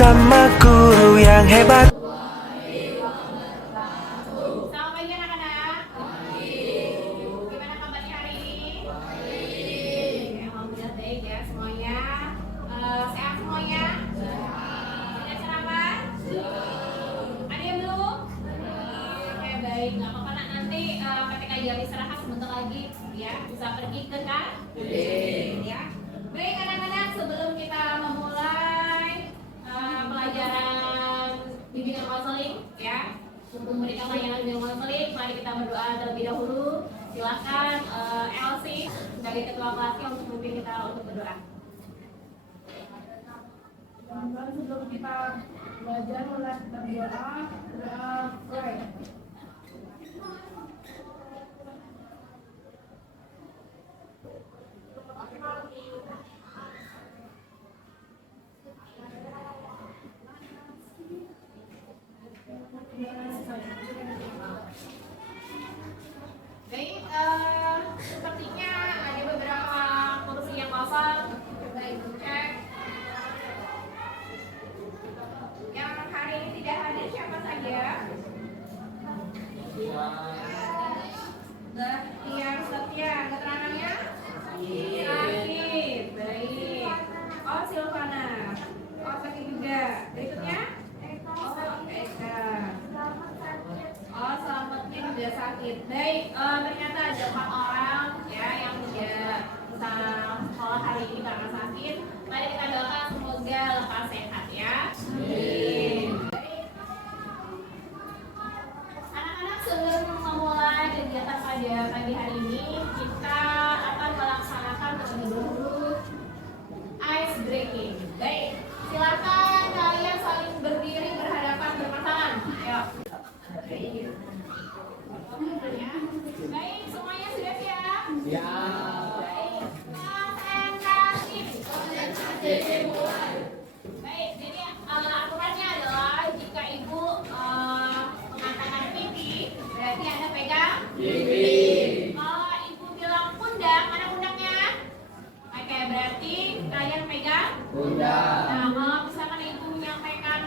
bersama guru yang hebat. Selamat pagi anak-anak. Gimana kabarnya hari ini? Alhamdulillah baik ya semuanya. Sehat semuanya? Sudah sarapan? Ada yang belum? Oke baik, nggak apa-apa nak. Nanti ketika jam istirahat sebentar lagi ya bisa pergi ke kantin ya. Baik anak-anak, sebelum kita memulai pelajaran bimbingan konseling ya, untuk memberikan layanan bimbingan konseling, mari kita berdoa terlebih dahulu. Silakan Elsie sebagai ketua kelasnya untuk memimpin kita untuk berdoa. Teman-teman, sebelum kita belajar, mulai kita berdoa pray. Baik, sepertinya ada beberapa kursi yang kosong. Kita ibu cek. Yang hari ini tidak hadir siapa saja? Bahtiar Setia, keterangannya? Sakit. Baik. Oh, Silvana. Oh, sakit juga. Berikutnya? Oh, Eka. Oh, selamatnya juga sakit. Baik, ternyata ada 4 orang ya yang tidak bisa sekolah hari ini karena sakit. Mari kita doakan semoga lekas sehat ya. Amin. Baik. Anak-anak, sebelum memulai kegiatan pada pagi hari ini, kita akan melaksanakan terlebih dahulu ice breaking. Baik, silakan kalian saling berdiri berhadapan berpasangan. Ayo. Baik, semuanya sudah siap? Baik, konsentrasi. Baik, jadi aturannya adalah jika ibu mengatakan pipi, berarti Anda pegang pipi. Kalau ibu bilang pundak, mana pundaknya? Oke, berarti kalian pegang pundak. Nah, kalau misalkan ibu menyampaikan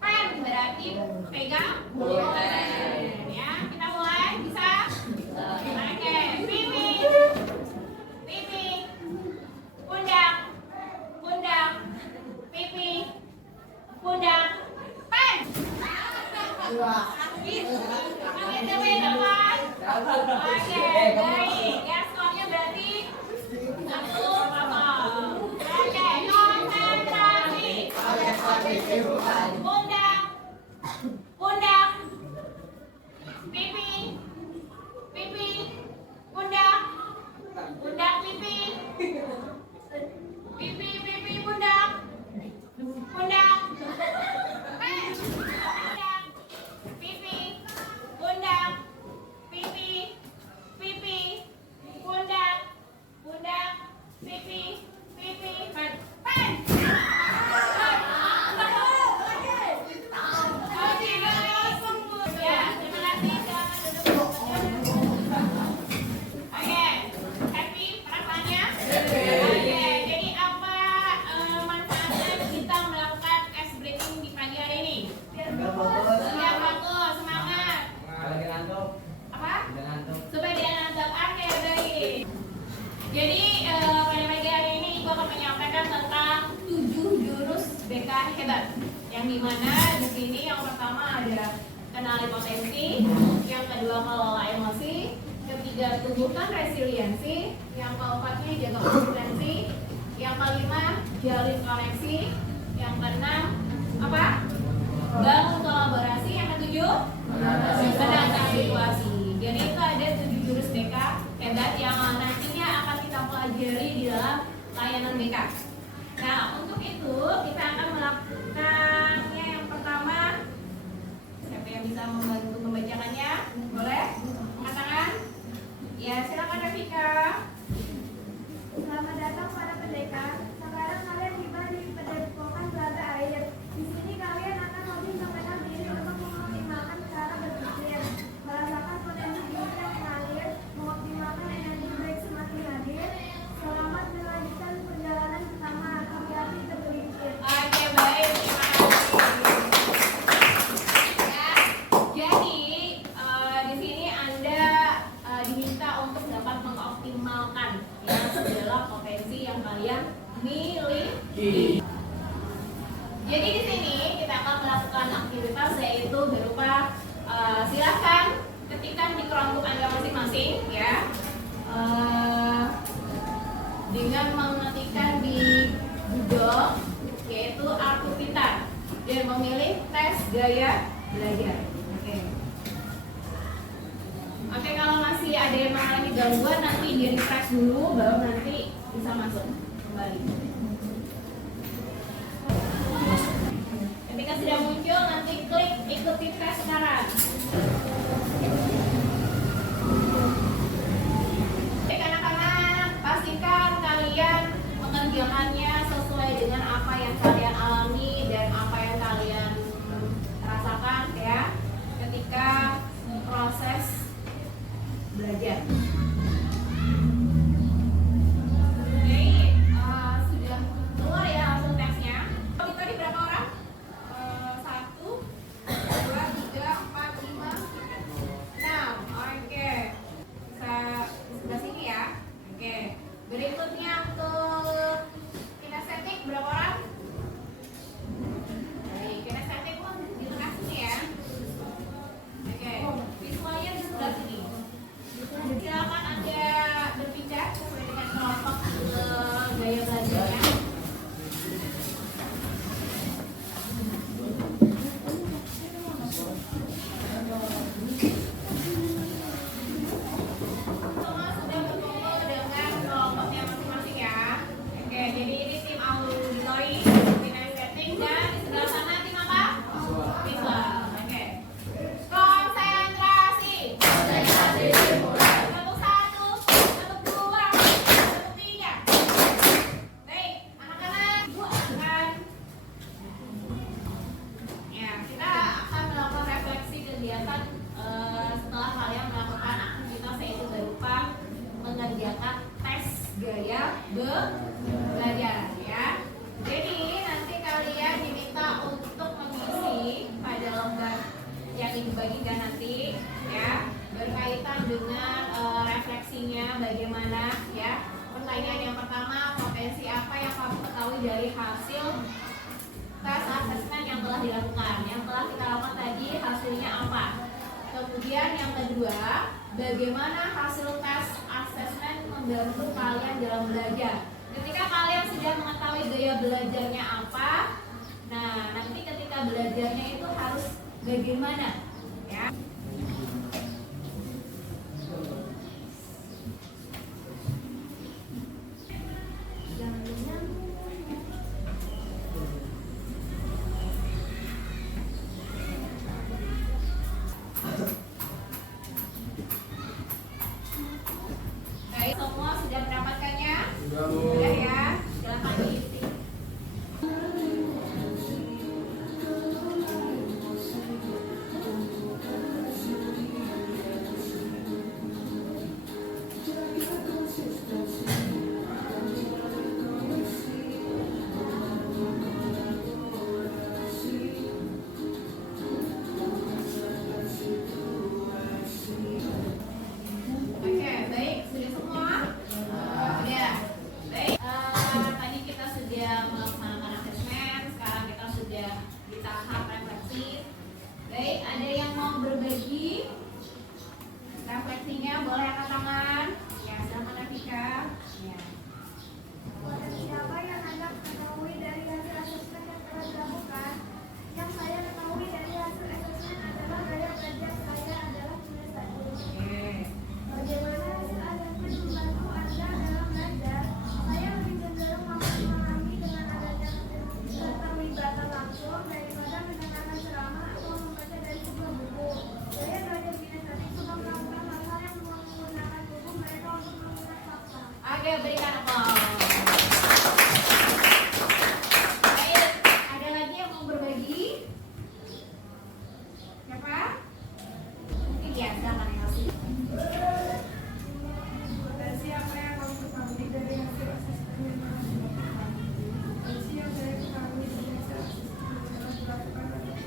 pen, berarti pegang pen. Ya, kita mulai, bisa? Oke, pipi, pipi, pundak, pundak, pipi, pundak, pen. Oke, teman-teman. Oke, baik. Ya, skornya berarti 1-0. Oke, konsentrasi. Pundak, pundak, pipi, pipi, pundak, pundak, pipi, pipi, pipi, pundak, pundak, pen. Pundak, pipi, pundak, pipi, pipi, pundak, pundak, pipi, pipi, pen. Ya, terima kasih. Silakan duduk. Oke, happy perasaannya? Oke, jadi apa manfaatnya kita melakukan ice breaking di pagi hari ini? Biar bagus, semangat. Apa? Supaya dia ngantuk. Oke, baik. Jadi pada pagi hari ini Ibu akan menyampaikan tentang 7 jurus BK hebat. Yang dimana di sini yang pertama ada kenali potensi, yang kedua kelola emosi, ketiga tumbuhkan resiliensi, yang keempatnya jaga konsistensi, yang kelima jalin koneksi, yang keenam apa? Bangun kolaborasi, yang ketujuh menangkan situasi. Jadi itu ada 7 jurus BK hebat yang nantinya akan kita pelajari di dalam layanan BK. Nah, untuk itu kita akan melakukannya. Yang pertama, siapa yang bisa membantu membacakannya? Boleh? Angkat tangan. Ya, silakan Rafika. Selamat datang pada pendekar. Sekarang kalian tiba di Padepokan Telaga Air. Di sini kalian akan lebih mengenal diri untuk mengoptimalkan cara berpikir, merasakan potensi diri yang mengalir, mengoptimalkan energi baik semakin hadir. Selamat melanjutkan perjalanan ke ya segala potensi yang kalian miliki. Jadi di sini kita akan melakukan aktivitas yaitu berupa silakan ketikkan di kelompok Anda masing-masing ya, dengan mengetikkan di Google yaitu Aku Pintar dan memilih tes gaya belajar. Oke, kalau masih ada yang mengalami gangguan nanti di refresh dulu baru nanti bisa masuk kembali. Ketika sudah muncul nanti klik ikuti tes sekarang. Baik anak-anak, pastikan kalian mengerjakannya sesuai dengan apa yang kalian alami dan apa yang kalian rasakan ya ketika proses belajar. Sudah keluar ya hasil tesnya. Kita tadi berapa orang? 1, 2, 3, 4, 5, 6. Oke. Bisa di sebelah sini ya. Oke. Berikutnya untuk kinestetik berapa orang? Baik, kinestetik pun di tengah sini ya. Oke. Visualnya di sebelah sini. Silakan Anda berbicara sesuai dengan kelompok gaya belajarnya. Semua sudah berkumpul dengan kelompoknya masing-masing ya. Oke, jadi ini tim auditori, kinestetik, dan di sebelah sana tim apa? Visual. Oke. Konsentrasi. Setelah kalian melakukan aktivitas yaitu berupa mengerjakan tes gaya belajar ya. Jadi nanti kalian diminta untuk mengisi pada lembar yang dibagikan nanti ya, berkaitan dengan refleksinya bagaimana ya. Pertanyaan yang pertama, potensi apa yang kamu ketahui dari hasil tes asesmen yang telah dilakukan? Yang telah kita lakukan tadi hasilnya apa? Kemudian yang kedua, bagaimana hasil tes asesmen membantu kalian dalam belajar? Ketika kalian sudah mengetahui gaya belajarnya apa, nah nanti ketika belajarnya itu harus bagaimana? Ya. Semua sudah mendapatkannya? Sudah ya. Silakan diisi. Oke, baik. Sudah semua? Sudah. Baik. Tadi kita sudah melaksanakan asesmen. Sekarang kita sudah di tahap refleksi. Baik, ada yang mau berbagi refleksinya? Boleh angkat tangan. Ya, silakan Afika. Ya. Potensi apa yang Anda ketahui dari hasil asesmen yang telah dilakukan? Yang saya ketahui dari hasil asesmen adalah gaya belajar saya adalah tulis tadi. Oke. Bagaimana hasil asesmen membantu Anda dalam belajar? Saya lebih cenderung memahami dengan adanya keterlibatan langsung daripada mendengarkan ceramah atau membaca dari sebuah buku. Saya belajar kinestetik untuk melakukan hal-hal yang menggunakan tubuh mereka untuk melakukan fakta. Oke, berikan aplaus. Baik, ada lagi yang mau berbagi? Siapa? Mungkin ya, silakan yang kasih. Potensi apa yang kamu ketahui dari hasil asesmen yang telah dilakukan? Potensi yang saya ketahui dari hasil asesmen yang telah dilakukan adalah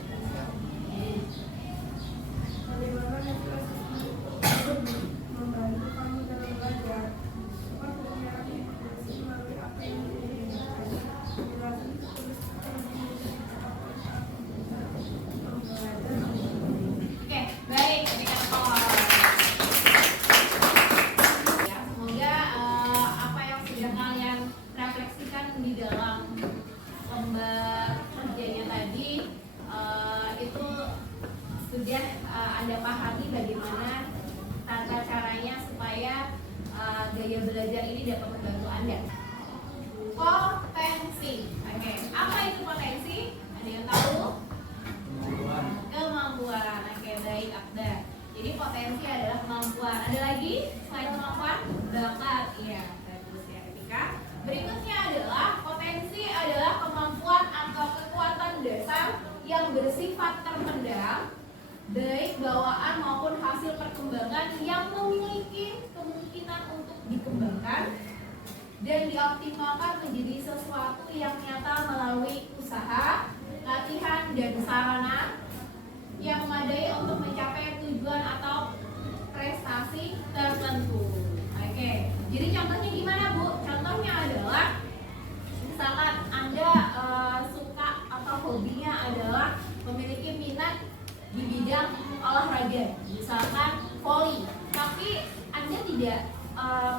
bagaimana hasil asesmen tersebut membantu kamu dalam belajar. Apa Anda. Potensi. Oke, apa itu potensi? Ada yang tahu? Kemampuan. Oke, baik, Abda. Jadi potensi adalah kemampuan. Ada lagi selain kemampuan? Bakat. Iya, bagus ya, Ketika. Berikutnya adalah potensi adalah kemampuan atau kekuatan dasar yang bersifat terpendam, baik bawaan maupun hasil perkembangan yang memiliki kemungkinan untuk dikembangkan dan dioptimalkan menjadi sesuatu yang nyata melalui usaha, latihan, dan sarana yang memadai untuk mencapai tujuan atau prestasi tertentu. Oke, jadi contohnya gimana, Bu? Contohnya adalah misalkan Anda suka atau hobinya adalah memiliki minat di bidang olahraga, misalkan voli, tapi Anda tidak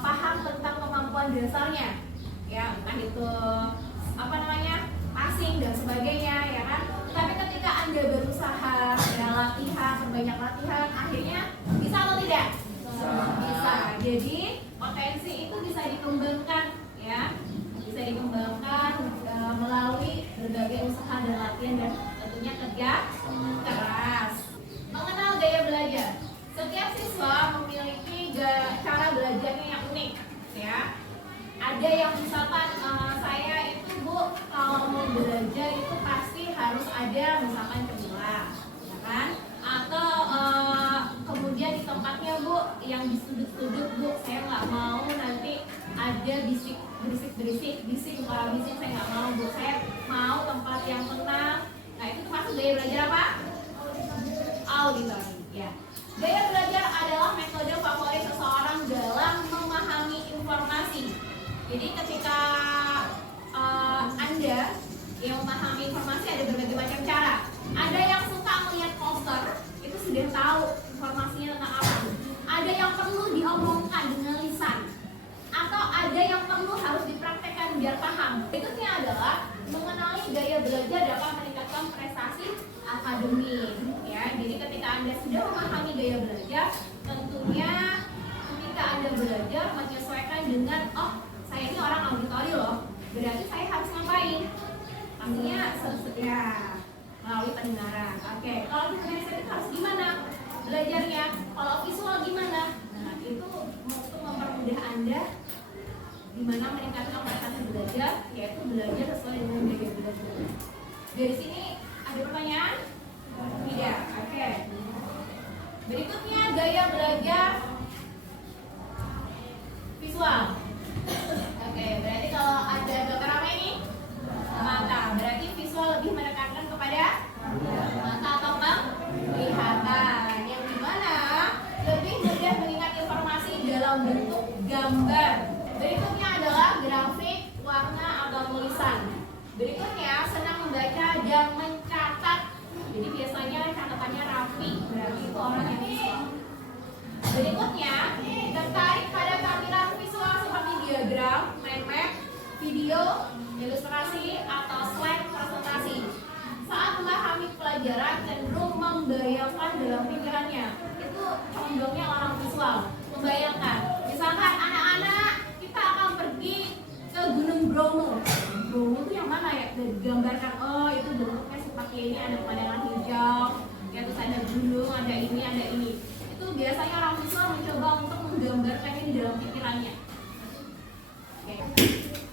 paham tentang kemampuan dasarnya, ya, entah itu passing dan sebagainya, ya kan? Tapi ketika Anda berusaha, ya, latihan, berbanyak latihan, akhirnya bisa atau tidak? Bisa. Jadi potensi itu bisa dikembangkan, ya, bisa dikembangkan melalui berbagai usaha dan latihan dan tentunya kerja keras. Mengenal gaya belajar. Setiap siswa memiliki cara belajarnya yang unik, ya. Ada yang misalkan saya itu, Bu, kalau mau belajar itu pasti harus ada misalkan cemilan, ya kan? Atau kemudian di tempatnya, Bu, yang di sudut-sudut, Bu, saya nggak mau nanti ada bisik saya nggak mau, Bu. Saya mau tempat yang tenang. Nah, itu termasuk gaya belajar apa? Auditori, ya. Gaya belajar adalah metode favorit seseorang dalam memahami informasi. Jadi ketika Anda yang memahami informasi ada berbagai macam cara. Ada yang suka melihat poster, itu sudah tahu informasinya tentang apa. Ada yang perlu diomongkan dengan lisan, atau ada yang perlu harus dipraktekkan biar paham. Berikutnya adalah mengenali gaya belajar dapat meningkatkan prestasi akademik, ya. Jadi ketika Anda sudah memahami gaya belajar, tentunya ketika Anda belajar menyesuaikan dengan saya ini orang auditori loh, berarti saya harus ngapain? Pastinya ya melalui pendengaran. Oke, kalau di itu harus gimana belajarnya? Kalau visual gimana? Nah, itu untuk mempermudah Anda gimana meningkatkan prestasi belajar, yaitu belajar sesuai dengan gaya belajar. Dari sini ada pertanyaan? Tidak. Oke. Berikutnya gaya belajar visual. Oke, berarti kalau ada gambar apa ini? Mata. Berarti visual lebih menekankan kepada mata atau penglihatan. Yang dimana lebih mudah mengingat informasi dalam bentuk gambar. Berikutnya adalah grafik, warna, atau tulisan. Berikutnya senang membaca dan mencatat. Jadi biasanya catatannya rapi, berarti itu orang yang visual. Berikutnya tertarik pada tampilan visual seperti diagram, mind map, video, ilustrasi, atau slide presentasi. Saat memahami pelajaran cenderung membayangkan dalam pikirannya. Itu condongnya orang visual, membayangkan. Misalkan anak-anak kita akan pergi ke Gunung Bromo. Bromo itu yang mana ya? Digambarkan, itu bentuknya seperti ini, ada pemandangan hijau, ya, terus ada gunung, ada ini. Itu biasanya orang visual mencoba untuk menggambarkannya di dalam pikirannya. Oke.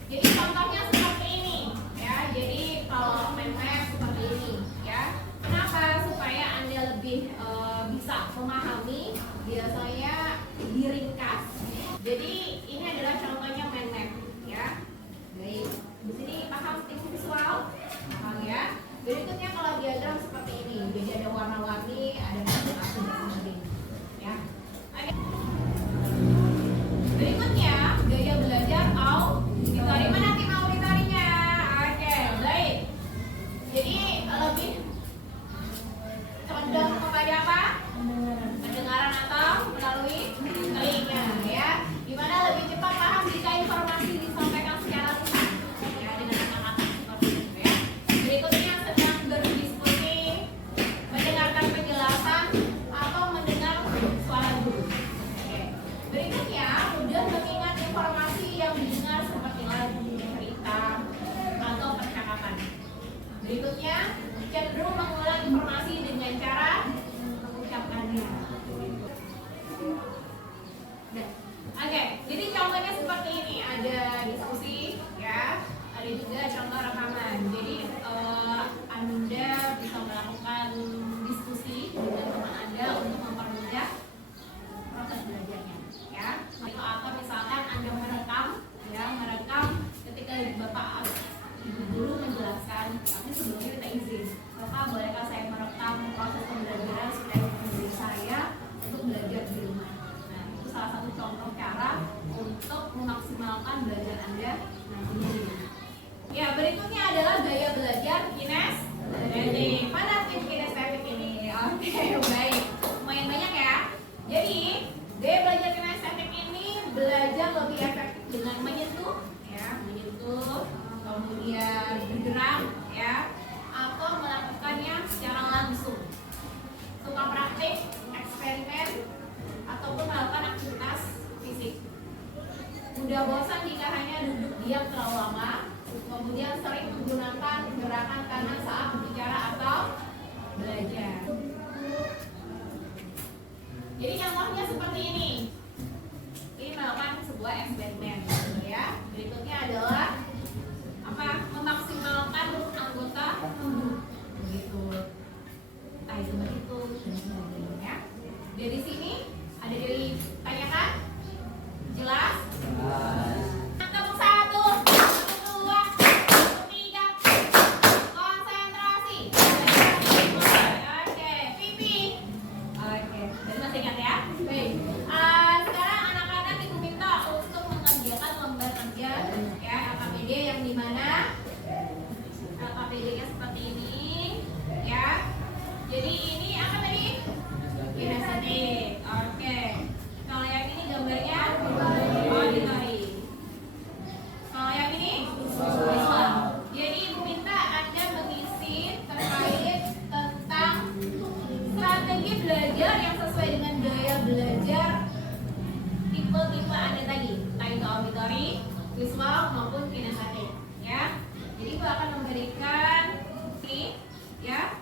Jadi contohnya seperti ini, ya. Jadi kalau mind map seperti ini, ya. Kenapa? Supaya Anda lebih bisa memahami, biasanya diringkas. Jadi ini adalah contohnya mind map, ya. Baik. Di sini paham tim visual? Paham, ya. Berikutnya kalau diagram seperti ini, jadi ada warna-warni, ada macam-macam dan sebagainya, ya. Berikutnya pembelajaran Anda nantinya. Ya, berikutnya adalah gaya belajar kinestetik. Mana tim kinestetik ini? Oke, baik. Lumayan banyak ya. Jadi, gaya belajar kinestetik ini belajar lebih efektif dengan menyentuh, ya, menyentuh, kemudian bergerak, ya, atau melakukannya secara langsung. Suka praktik, eksperimen, ataupun melakukan aktivitas fisik. Mudah bosan jika hanya duduk diam terlalu lama. Kemudian sering menggunakan gerakan tangan saat berbicara atau belajar. Jadi contohnya seperti ini. Ini melakukan sebuah eksperimen, ya. Berikutnya adalah apa? Memaksimalkan anggota tubuh. Begitu. Nah, itu begitu. Ya. Dari sini ada ditanyakan? Jelas? Tepuk 1, 2, 3, konsentrasi. Oke, pipi. Oke, jadi masih ingat ya? Baik. Sekarang anak-anak ibu minta untuk mengerjakan lembar kerja, ya, LKPD yang dimana LKPD-nya seperti ini, ya. Jadi ini apa tadi? Kinestetik. Oke. Kalau yang ini gambarnya auditory. Kalau yang ini visual. Jadi ibu minta Anda mengisi terkait tentang strategi belajar yang sesuai dengan gaya belajar tipe-tipe Anda tadi, entah itu auditory, visual maupun kinestetik, ya. Jadi ibu akan memberikan ini, ya.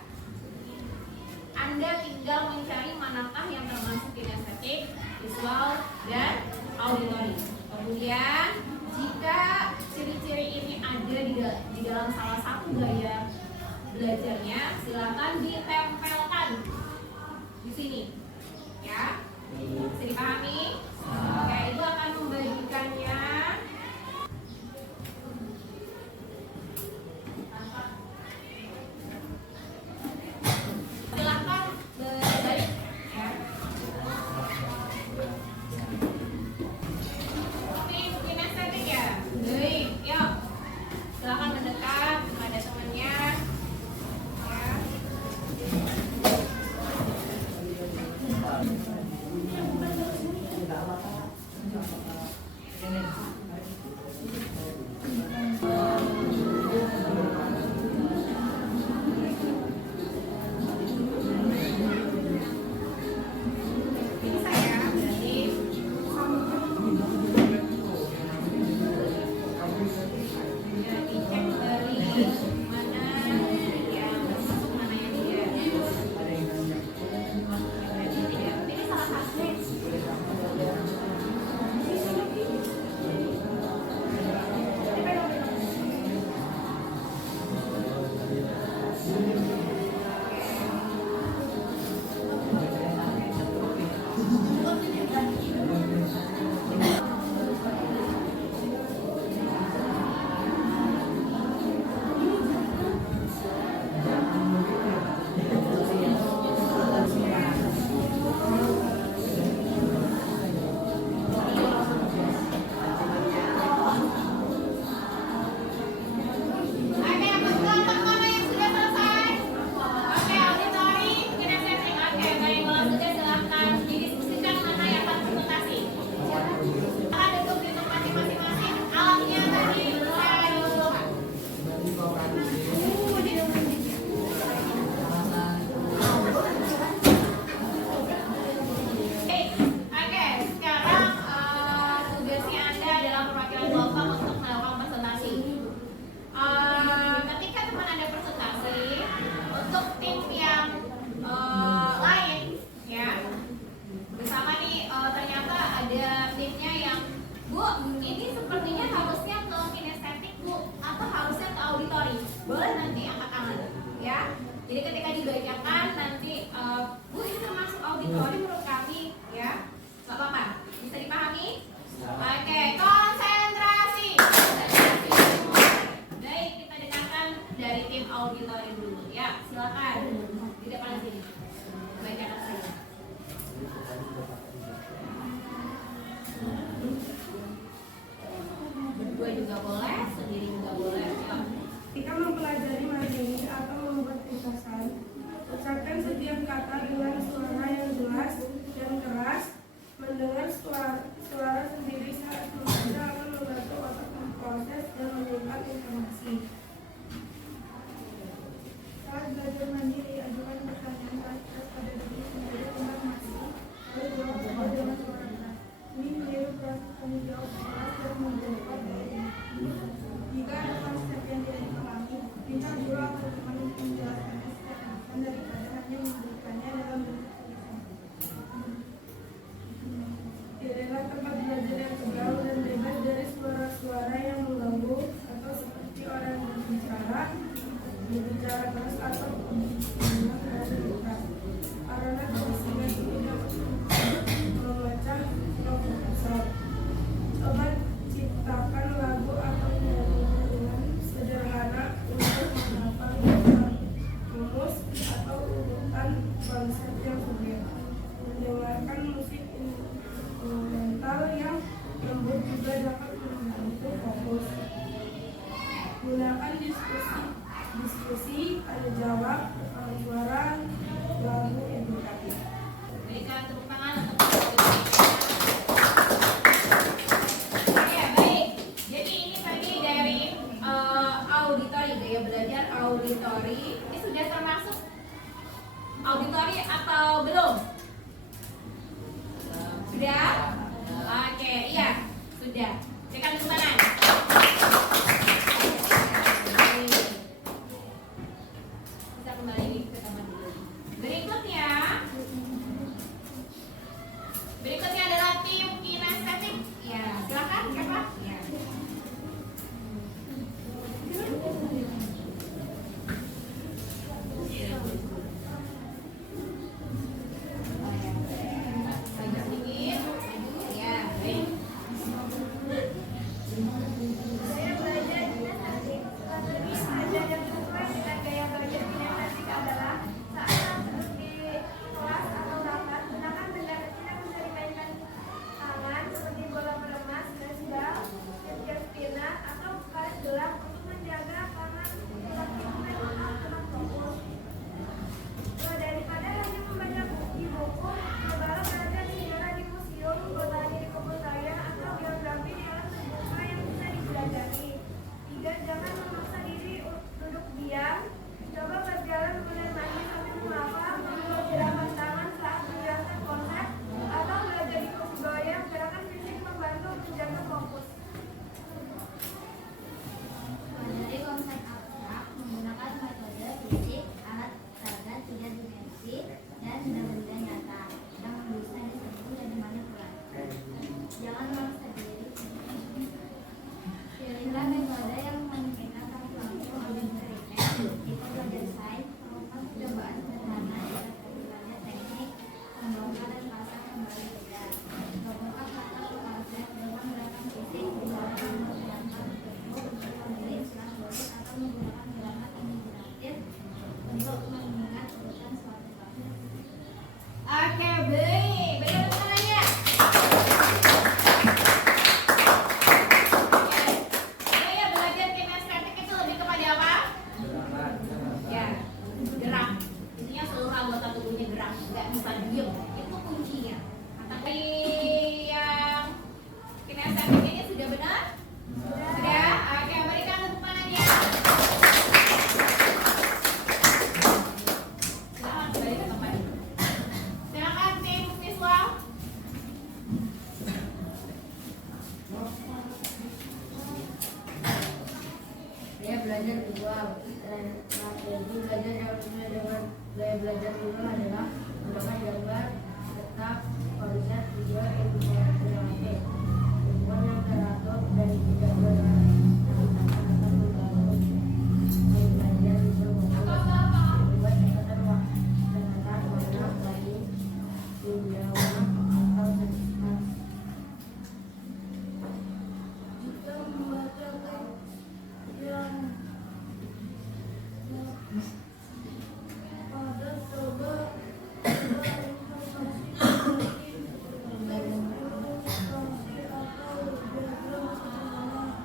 Anda tinggal mencari manakah yang termasuk kinestetik, visual, dan auditory. Kemudian jika ciri-ciri ini ada di dalam salah satu gaya belajarnya, silakan ditempelkan di sini, ya. Bisa dipahami? Oke, ibu akan membagikannya. Silakan berbalik, ya. Tim kinestetik ya. Baik, yuk. Silakan mendekat kepada temannya. Ya. berdua juga boleh, sendiri juga boleh. Yuk. Ketika mempelajari materi atau membuat ringkasan, ucapkan setiap kata dengan suara yang jelas dan keras. Mendengar suara sendiri saat membaca akan membantu otak memproses dan menyimpan informasi. Saat belajar mandiri, ajukan pertanyaan pada diri sendiri tentang masih, lalu jawab dengan suara keras. Ini meniru proses tanggung jawab keras dan membuat diri. Jika ada konsep yang tidak dipahami, minta guru atau teman menjelaskannya secara langsung daripada hanya memberikannya dalam bentuk tulisan. Pilihlah tempat belajar yang tegang dan bebas dari suara-suara yang mengganggu atau seperti orang berbicara keras atau berbicara keras. Karena tulisannya tidak memecah profesor. Coba ciptakan lagu atau nyanyian sederhana untuk menghafal rumus atau urutan konsep yang sulit. Mendengarkan musik instrumental yang lembut juga dapat membantu fokus. Gunakan diskusi, tanya jawab, suara, lagu edukatif. Berikan tepuk tangan untuk Oke, baik. Jadi ini tadi dari auditori, gaya belajar auditori. Ini sudah termasuk auditori atau belum? Sudah? Oke, iya, sudah. Berikan tepuk tangan. Bisa kembali ke tempat dulu. Berikutnya adalah tim kinestetik. Ya, silakan siapa? Ya. Agak sedikit. Ya, baik. Saya belajar kinestetik. Strategi belajar yang sesuai dengan gaya belajar kinestetik adalah saat duduk di kelas atau rapat, gunakan benda kecil yang bisa dimainkan tangan seperti bola peremas, baseball, setiap spina, atau karet gelang untuk menjaga tangan tetap tetap fokus. Daripada hanya membaca di buku, cobalah belajar sejarah di museum, botani di kebun raya, atau geografi di alam terbuka yang bisa dipelajari. 3. Jangan memaksa diri duduk diam. Coba berjalan menemani sambil menghafal, membuat gerakan tangan saat menjelaskan konsep, atau belajar di kursi goyang. Gerakan fisik membantu menjaga fokus. Dari konsep abstrak menggunakan metode fisik, alat peraga 3 dimensi, dan benda-benda nyata yang bisa disentuh dan dimanipulasi. Jangan memaksa diri. Pilihlah metode yang memungkinkan kamu langsung ambil eksperimen. Kita belajar sains, melakukan percobaan sederhana, seperti belajar teknik, membongkar dan pasang kembali benda. Gabungkan kata ke konsep dengan gerakan fisik, misalnya memperlihatkan bentuk untuk memilih istilah sulit atau menggunakan gerakan imajinatif untuk mengingat urutan suatu proses. Oke, baik. Berikan tepuk tangannya. Oke. Gaya belajar kinestetik itu lebih kepada apa? Ya, gerak. Intinya seluruh anggota tubuhnya gerak, nggak bisa diem. Itu kuncinya. Tapi yang kinestetik ini sudah benar? Sudah? Oke, berikan tepuk tangannya. Silakan kembali ke tempat. Silakan tim siswa. Gaya belajar visual. Strategi belajar yang sesuai dengan gaya belajar visual adalah menggunakan gambar, cetak, konsep, video, interaktif, lingkungan yang teratur dan tidak berantakan atau mengganggu. Gaya belajar visual membuat catatan warna bagi tinjauan atau sensasi. Jika membaca teks yang pada coba informasi seperti ilustrasi atau diagram sederhana.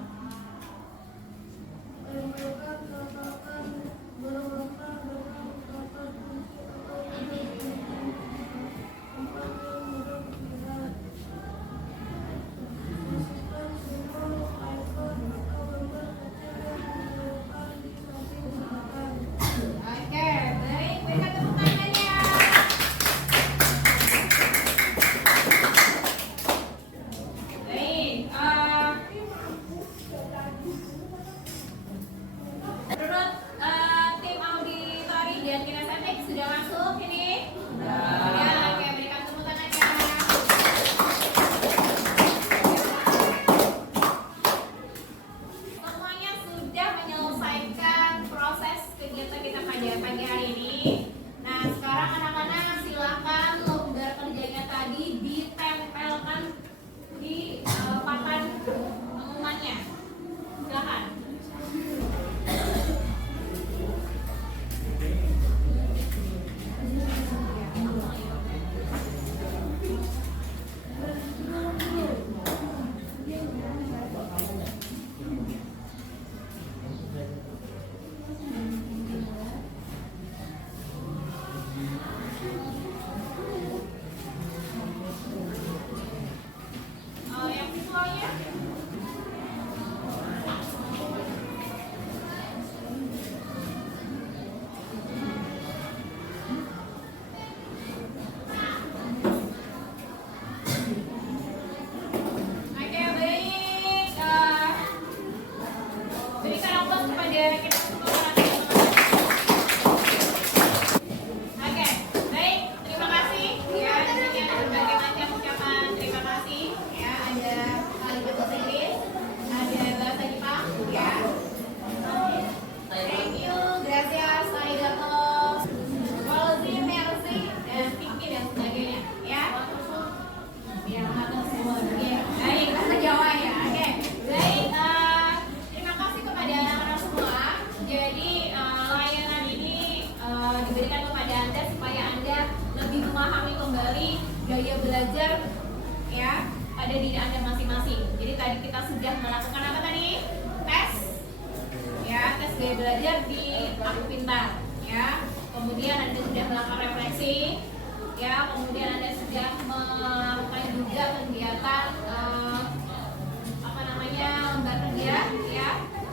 kepada kita semua para teman-teman. Oke, baik, terima kasih ya. Di sini ada berbagai macam ucapan terima kasih ya. Ada kalimat bahasa Inggris, ada bahasa Jepang ya. Thank you, gracias, arigato, Rosie, merci, dan Vicky dan sebagainya ya. Biar makan semua. Oke, baik, bahasa Jawa ya. Oke, baik. Terima kasih kepada anak-anak semua. Jadi layanan ini diberikan kepada Anda supaya Anda lebih memahami kembali gaya belajar ya pada diri Anda masing-masing. Jadi tadi kita sudah melakukan apa tadi? Tes ya, tes gaya belajar di Aku Pintar ya. Kemudian Anda sudah melakukan refleksi ya, kemudian Anda sudah melakukan juga kegiatan lembar kerja ya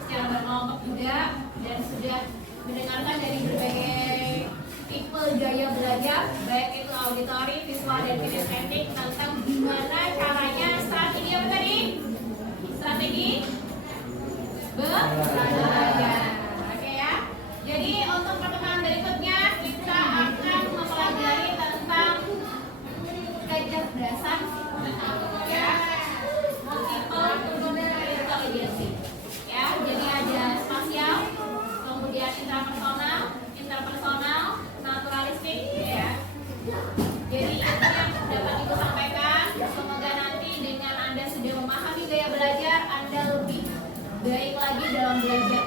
secara berkelompok juga, dan sudah mendengarkan dari berbagai tipe gaya belajar, baik itu auditori, visual, dan kinestetik, tentang gimana caranya strategi apa tadi? Strategi belajar. Oke ya. Jadi untuk pertemuan berikutnya kita akan mempelajari tentang kecerdasan ya, multiple intelligence ya. Jadi ada spasial, kemudian interpersonal, naturalistik ya. Jadi itu yang dapat Ibu sampaikan. Semoga nanti dengan Anda sudah memahami gaya belajar, Anda lebih baik lagi dalam belajar